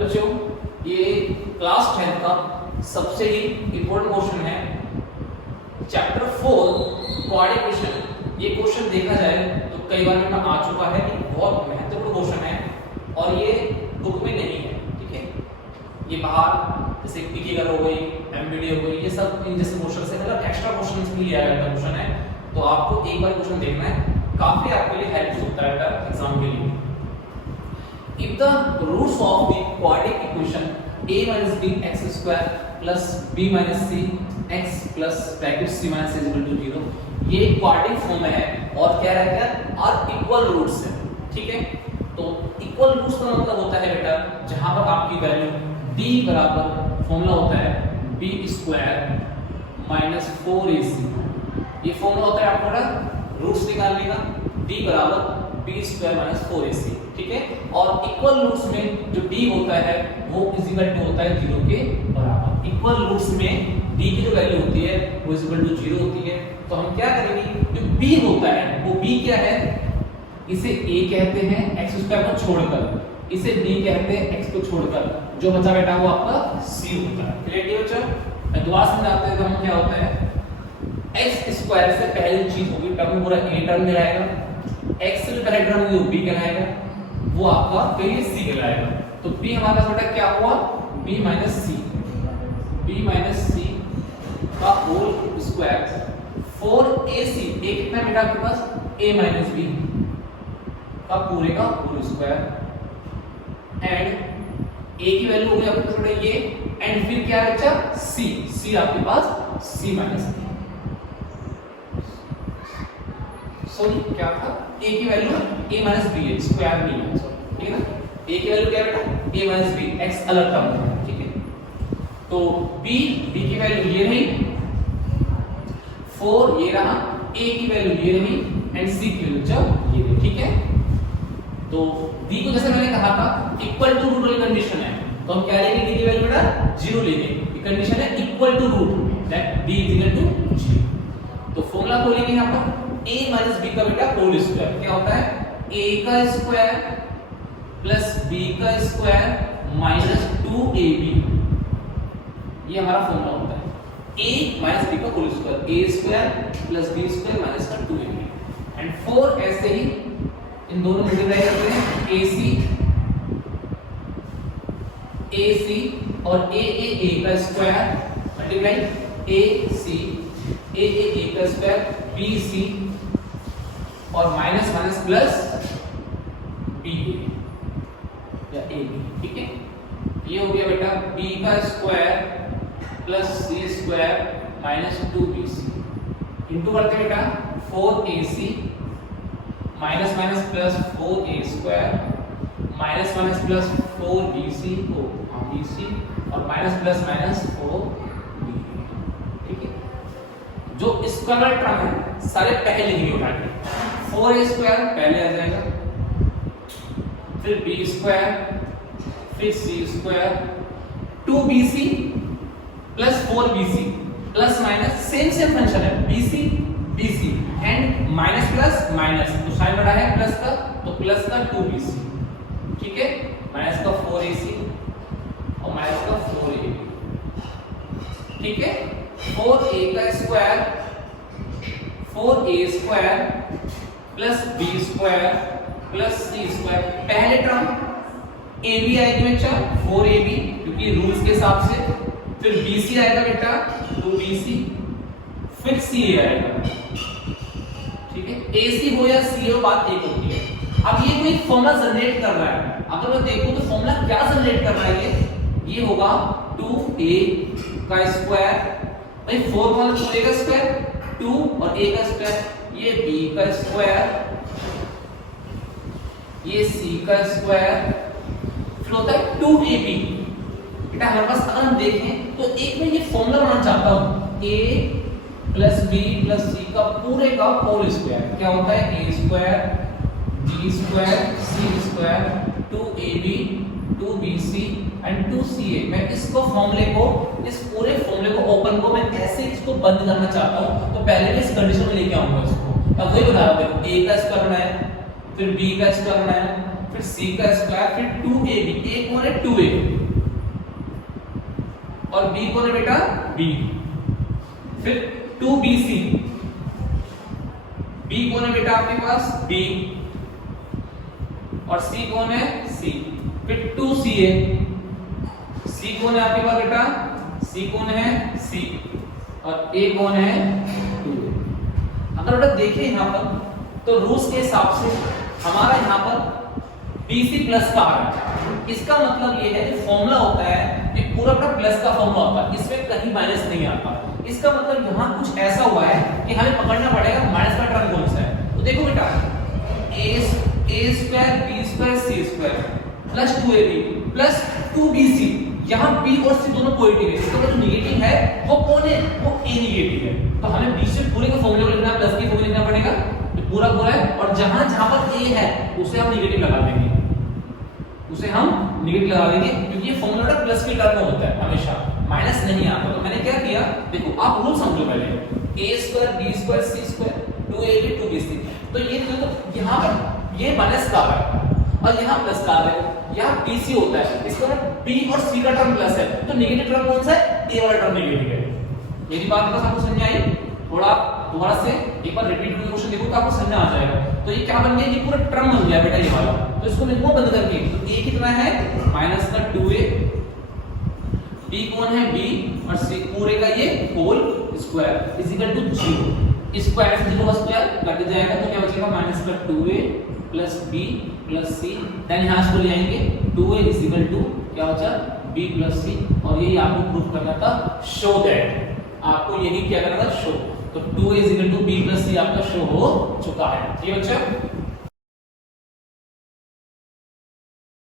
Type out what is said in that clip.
बच्चों ये क्लास 10 का सबसे ही इम्पोर्टेंट क्वेश्चन है चैप्टर 4 क्वाड्रेटिक इक्वेशन। ये क्वेश्चन देखा जाए तो कई बार में आ चुका है कि बहुत महत्वपूर्ण क्वेश्चन है और ये बुक में नहीं है। ठीक है, ये बाहर जैसे पीके कर हो गई, एमबीडी हो गई, ये सब इन जैसे क्वेश्चन से मतलब एक्स्ट्रा क्वेश्चन के लिए आया था क्वेश्चन है, तो आपको एक बार क्वेश्चन देखना है, काफी आपके लिए हेल्प होता है एग्जाम के लिए। If the roots of the quadratic equation a minus b x square plus b minus c x plus bracket c minus c is equal to 0, ये क्वाड्रेटिक फॉर्म है और क्या रहता है और इक्वल रूट्स है। ठीक है, तो इक्वल रूट्स का मतलब होता है बेटा जहां पर आपकी वैल्यू d बराबर फॉर्मूला होता है b स्क्वायर माइनस 4ac। ये फॉर्मूला होता है आपका रूट्स निकालने का, d बराबर b स्क्वायर माइनस 4ac। ठीक है, और इक्वल रूट्स में जो d होता है वो इज इक्वल टू होता है 0 के बराबर। इक्वल रूट्स में d की जो वैल्यू होती है वो इज इक्वल टू 0 होती है। तो हम क्या करेंगे, जो b होता है वो b क्या है, इसे a कहते हैं x स्क्वायर को छोड़कर, इसे b कहते हैं x को छोड़कर, जो बचा बेटा वो आपका c होता है। क्लियर बच्चों, मैं दोबारा समझाते हैं तो हम क्या होता है x स्क्वायर से पहली चीज होगी टर्म पूरा a टर्म कहलाएगा, x से जो पहले टर्म होगी वो b कहलाएगा, वो आपका फिर ये c कहलाएगा। तो b हमारा पास बेटा क्या हुआ b माइनस c का होल स्क्वायर 4ac, a कितना बेटा आपके पास a माइनस b का पूरे का होल स्क्वायर एंड a की वैल्यू हो गई आपके पास बेटा ये, एंड फिर क्या बचा c आपके पास c माइनस b। सॉरी क्या था, a की वैल्यू a माइनस b है, स्क्वायर नहीं है। ठीक है ना, a की वैल्यू क्या बेटा a माइनस b, x अलग टर्म है। ठीक है, तो b की वैल्यू ये रही 4, ये रहा, a की वैल्यू ये रही एंड c की वैल्यू जब ये रही। ठीक है, तो d को जैसे मैंने कहा था इक्वल टू रूट वाली कंडीशन है, तो हम क्या लेंगे d की वैल्यू बेटा 0 लेंगे। ये कंडीशन है equal to root that d is equal to 0। तो फॉर्मूला खोलेंगे यहां पर a माइनस b का बेटा होल स्क्वायर क्या होता है a का स्क्वायर प्लस b का स्क्वायर माइनस 2ab, ये हमारा फॉर्मूला होता है a माइनस b का whole square, a square plus b square minus का 2ab एंड 4 ऐसे ही इन दोनों मल्टीप्लाई करते हैं ac और a का स्क्वायर मल्टीप्लाई a का स्क्वायर bc और माइनस माइनस प्लस b या ab। ठीक है, ये हो गया बेटा b का square plus c square minus 2bc into करते हैं बेटा 4ac minus minus plus 4a square minus minus plus 4bc को bc और माइनस प्लस माइनस 4b। ठीक है, जो स्क्वायर टर्म है सारे पहले ही उठाएंगे, 4a स्क्वायर पहले आ जाएगा, फिर b स्क्वायर, फिर c square, 2bc plus 4bc plus minus same function है bc and minus plus minus, तो साइन बड़ा है प्लस का, तो प्लस का 2bc। ठीक है, माइनस का 4ac और माइनस का 4ab। ठीक है, 4a का square 4a square plus b square plus c square, पहले टर्म ab आएगी बेटा 4ab क्योंकि रूल्स के हिसाब से, फिर bc आएगा बेटा 2bc, फिर c आएगा। ठीक है, ac हो या c हो बात एक होती है। अब ये कोई फॉर्मूला जनरेट कर रहा है, अगर मैं देखूं तो फॉर्मूला क्या जनरेट कर रहा है, ये होगा 2a का स्क्वायर भाई 4 माइनस 4a का स्क्वायर 2 और a का स्क्वायर, ये b का स्क्वायर, ये c का स्क्वायर, फिर होता है 2ab। बेटा हमारे पास अगर हम देखें तो एक में ये फॉर्मूला बनाना चाहता हूं a plus b plus c का पूरे का होल स्क्वायर क्या होता है a square b square c square 2ab 2bc and 2ca। मैं इसको फॉर्मूले को, इस पूरे फॉर्मूले को ओपन को मैं ऐसे इसको बंद करना चाहता हूं, तो पहले मैं इस कंडीशन में लेके आऊंगा इसको। अब वही बता रहा हूं, a का स्क्वायर बनाया, फिर b का स्क्वायर बनाया, फिर c का स्क्वायर, फिर 2ab, a कौन है 2a और b कौन है बेटा b, फिर 2bc, b कौन है बेटा आपके पास b और c कौन है c, फिर 2ca, c कौन है आपके पास बेटा c कौन है c और a कौन है 2a। अगर बेटा देखिए यहां पर तो रूल्स के हिसाब से हमारा यहां पर BC प्लस का आ रहा है, इसका मतलब ये है जो फॉर्मूला होता है ये पूरा का प्लस का फॉर्मूला होता है, इसमें कहीं माइनस नहीं आता। इसका मतलब यहाँ कुछ ऐसा हुआ है कि हमें पकड़ना पड़ेगा माइनस का टर्म कौन सा है। तो देखो बेटा a square b square c square plus 2ab plus 2bc, यहाँ b और c दोनों पॉजिटिव है, इसका मतलब नेगेटिव है वो कौन है वो a नेगेटिव है। तो हमें बीच में पूरे का फॉर्मूला लिखना है, प्लस की फॉर्मूला लिखना पड़ेगा पूरा पूरा है, और जहां जहां पर a है उसे हम नेगेटिव लगा देंगे, उसे हम नेगेटिव लगा देंगे क्योंकि ये फॉर्मूला प्लस के टर्म में होता है हमेशा, माइनस नहीं आता। तो मैंने क्या किया देखो आप रूल समझो पहले a square b square c square 2ab 2bc, तो ये देखो यहां पर ये माइनस का है और यहां प्लस का है, यहां bc होता है, इसका मतलब b और c का टर्म प्लस है तो नेगेटिव टर्म कौन सा है a वाला टर्म नेगेटिव है। मेरी बात बस आपको समझ आई, थोड़ा दोबारा से एक बार रिपीट करके क्वेश्चन देखो तो आपको समझ आ जाएगा। तो ये क्या बन गया ये पूरा टर्म बन गया बेटा ये वाला, तो इसको मैं लिखूंगा बंद करके, तो a कितना है माइनस का 2a, b कौन है b और c पूरे का ये whole square is equal to 0, square से 0 का स्क्वायर कट जाएगा तो क्या बचेगा माइनस का 2a plus b plus c, then यहां इसको ले आएंगे 2a इज इक्वल टू क्या बचा b प्लस c, और यही आपको प्रूफ करना था, शो दैट आपको यही क्या करना था शो, तो 2a is equal to b plus c आपका शो हो चुका है। ठीक है बच्चा।